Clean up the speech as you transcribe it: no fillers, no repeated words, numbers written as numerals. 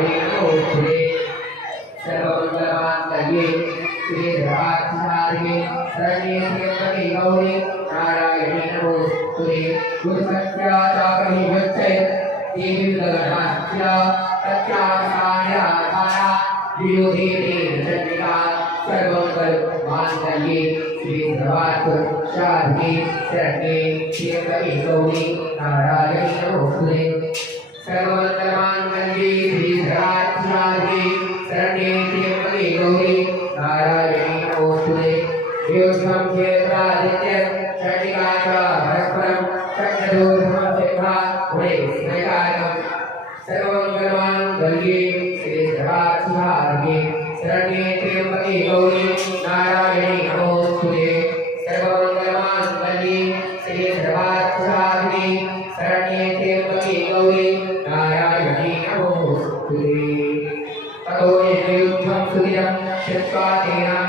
नारायणी नमोस्तुते सर्वमंगलमांगल्ये श्री धर्माधिकारिणे शरण्ये त्र्यंबके गौरी नारायणी नमोस्तुते गुरुसत्याचाकहि वच्चे देवी गगनाच्या तत्यासाया धारा वियोधेते चंडिका सर्वमंगलमांगल्ये श्री धर्माधिकारिणे शरण्ये त्र्यंबके गौरी नारायणी नमोस्तुते सर्वमंगलमांगल्ये श्री धर्माधिकारिणे शरण्ये त्र्यंबके गौरी नारायणी नमोस्तुते योगं क्षेत्रादित्य चंडिकाचा परस्परं चक्रधूर्धमसेवा हुरे स्मैकायं सर्वमंगलमांगल्ये श्री धर्माधिकारिणे शरण्ये त्र्यंबके गौरी नारायणी नमोस्तुते सर्वमंगलमांगल्ये श्री धर्माधिकारिणे शरण्ये त्र्यंबके गौरी नारायणी नमोस्तुते ततो युद्धं सुदिनं श्रुत्वा तेन